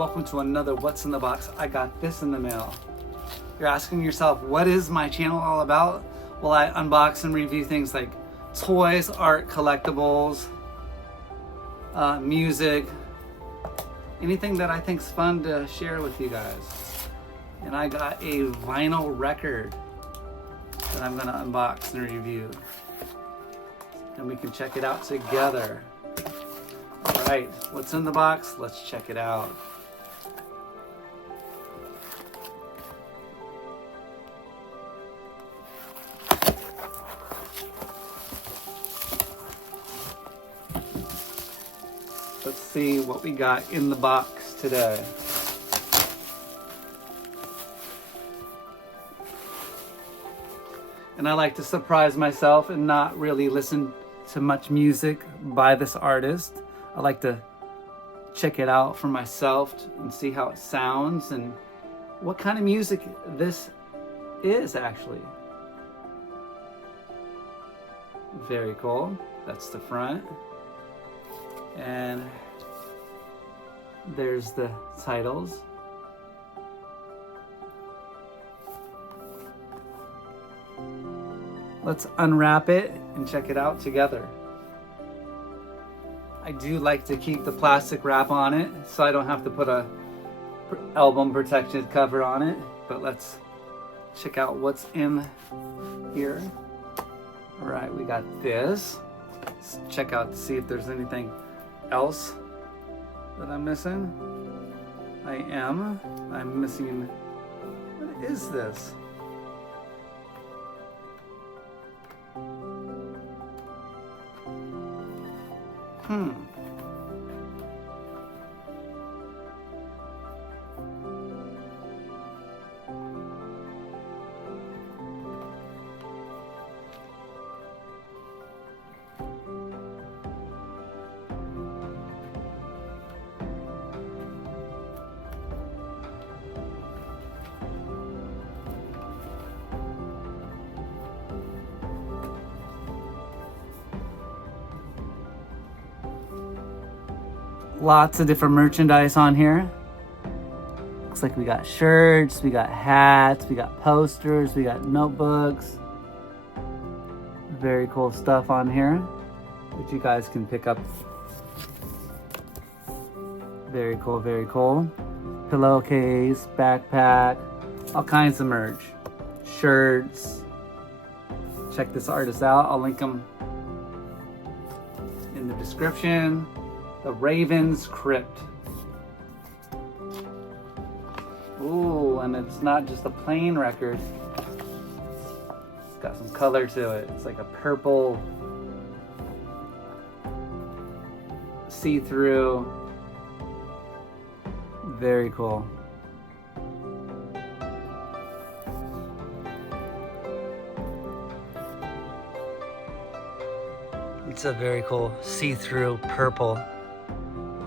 welcome to another What's in the Box. I got this in the mail. You're asking yourself, what is my channel all about? Well, I unbox and review things like toys, art, collectibles, music, anything that I think is fun to share with you guys. And I got a vinyl record that I'm gonna unbox and review. And we can check it out together. All right, what's in the box? Let's check it out. Let's see what we got in the box today. And I like to surprise myself and not really listen to much music by this artist. I like to check it out for myself and see how it sounds and what kind of music this is actually. Very cool. That's the front. And there's the titles. Let's unwrap it and check it out together. I do like to keep the plastic wrap on it so I don't have to put a album protected cover on it, but let's check out what's in here. All right, we got this. Let's check out to see if there's anything else that I'm missing. I'm missing, what is this? Lots of different merchandise on here. Looks like we got shirts, we got hats, we got posters, we got notebooks. Very cool stuff on here that you guys can pick up. Very cool, very cool. Pillowcase, backpack, all kinds of merch. Shirts. Check this artist out. I'll link them in the description. The Raven's Crypt. Ooh, and it's not just a plain record. It's got some color to it. It's like a purple, see-through. Very cool. It's a very cool see-through purple.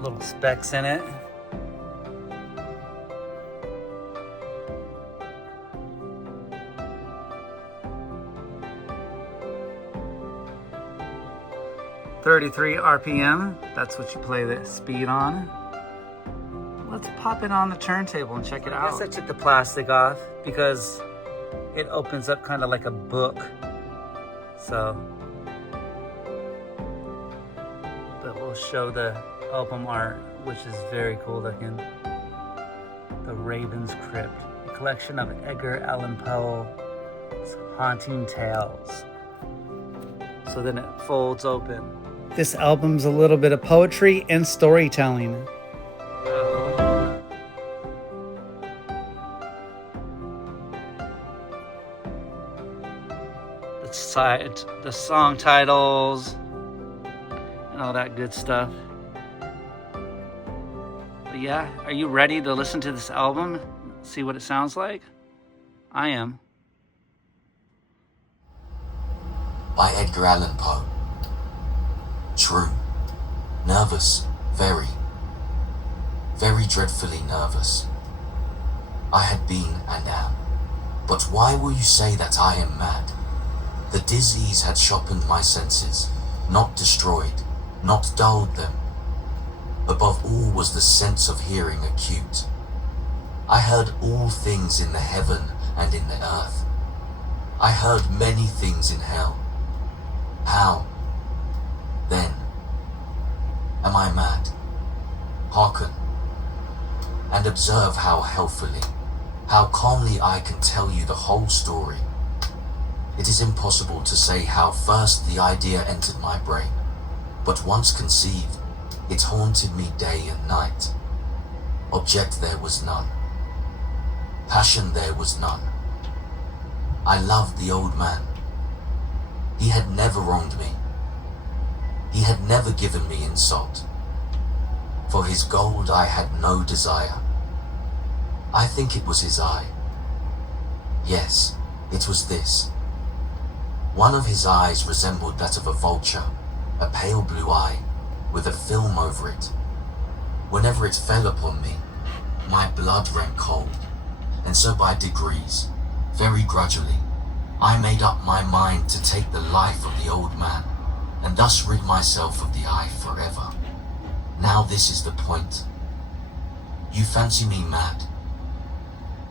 Little specks in it. .33 RPM, that's what you play the speed on. Let's pop it on the turntable and check it out. I guess I took the plastic off because it opens up kind of like a book. So, but we'll show the album art, which is very cool looking. The Raven's Crypt, a collection of Edgar Allan Poe's haunting tales. So then it folds open. This album's a little bit of poetry and storytelling. The song titles and all that good stuff. But yeah, are you ready to listen to this album? See what it sounds like? I am. By Edgar Allan Poe. True. Nervous. Very. Very dreadfully nervous. I had been and am. But why will you say that I am mad? The disease had sharpened my senses, not destroyed, not dulled them. Above all was the sense of hearing acute. I heard all things in the heaven and in the earth. I heard many things in hell. How, then, am I mad? Hearken, and observe how healthily, how calmly I can tell you the whole story. It is impossible to say how first the idea entered my brain, but once conceived, it haunted me day and night. Object there was none. Passion there was none. I loved the old man. He had never wronged me. He had never given me insult. For his gold I had no desire. I think it was his eye. Yes, it was this. One of his eyes resembled that of a vulture, a pale blue eye, with a film over it. Whenever it fell upon me, my blood ran cold, and so by degrees, very gradually, I made up my mind to take the life of the old man, and thus rid myself of the eye forever. Now this is the point. You fancy me mad.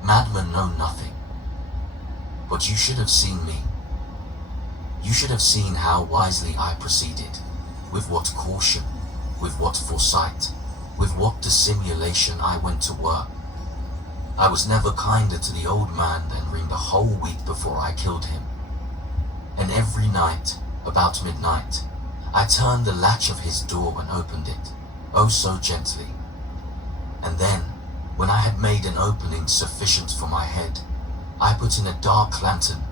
Madmen know nothing. But you should have seen me. You should have seen how wisely I proceeded, with what caution, with what foresight, with what dissimulation I went to work. I was never kinder to the old man than during the whole week before I killed him. And every night, about midnight, I turned the latch of his door and opened it, oh so gently. And then, when I had made an opening sufficient for my head, I put in a dark lantern,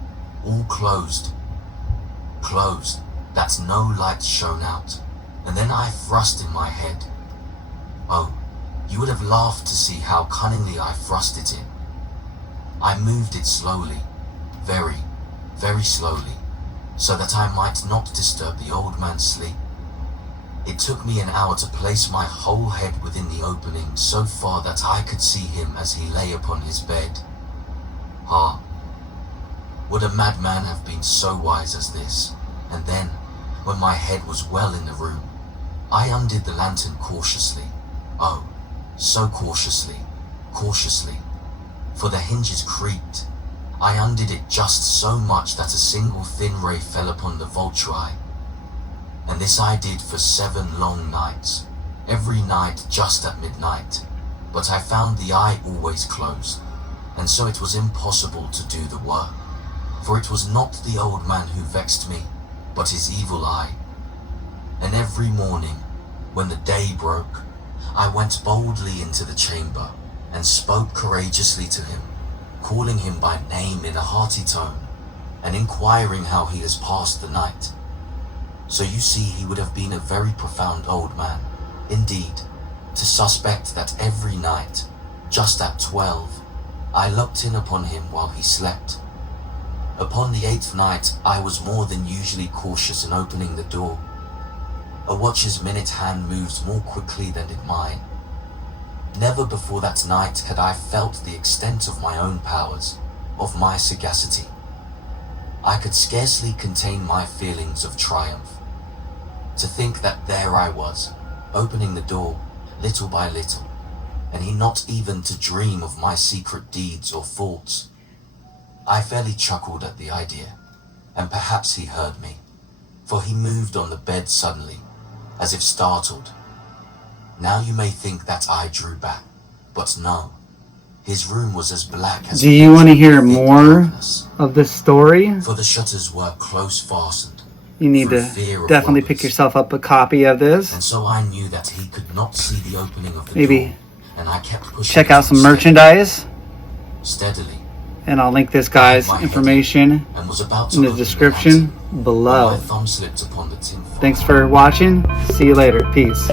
all closed, that no light shone out, and then I thrust in my head. Oh, you would have laughed to see how cunningly I thrust it in. I moved it slowly, very, very slowly, so that I might not disturb the old man's sleep. It took me an hour to place my whole head within the opening so far that I could see him as he lay upon his bed. Ah, would a madman have been so wise as this? And then, when my head was well in the room, I undid the lantern cautiously. Oh, so cautiously, for the hinges creaked. I undid it just so much that a single thin ray fell upon the vulture eye. And this I did for 7 long nights, every night just at midnight. But I found the eye always closed, and so it was impossible to do the work. For it was not the old man who vexed me, but his evil eye. And every morning, when the day broke, I went boldly into the chamber and spoke courageously to him, calling him by name in a hearty tone, and inquiring how he has passed the night. So you see he would have been a very profound old man, indeed, to suspect that every night, just at 12, I looked in upon him while he slept. Upon the 8th night, I was more than usually cautious in opening the door. A watch's minute hand moves more quickly than did mine. Never before that night had I felt the extent of my own powers, of my sagacity. I could scarcely contain my feelings of triumph. To think that there I was, opening the door, little by little, and he not even to dream of my secret deeds or faults. I fairly chuckled at the idea, and perhaps he heard me, for he moved on the bed suddenly, as if startled. Now you may think that I drew back, but no. His room was as black as... Do you want to hear more of this story? For the shutters were close fastened. You need to definitely pick yourself up a copy of this. And so I knew that he could not see the opening of the Maybe door, and I kept pushing. Check out some merchandise. Steadily. And I'll link this guy's information in the description below. My thumb slipped upon the tin foil. Thanks for watching. See you later. Peace.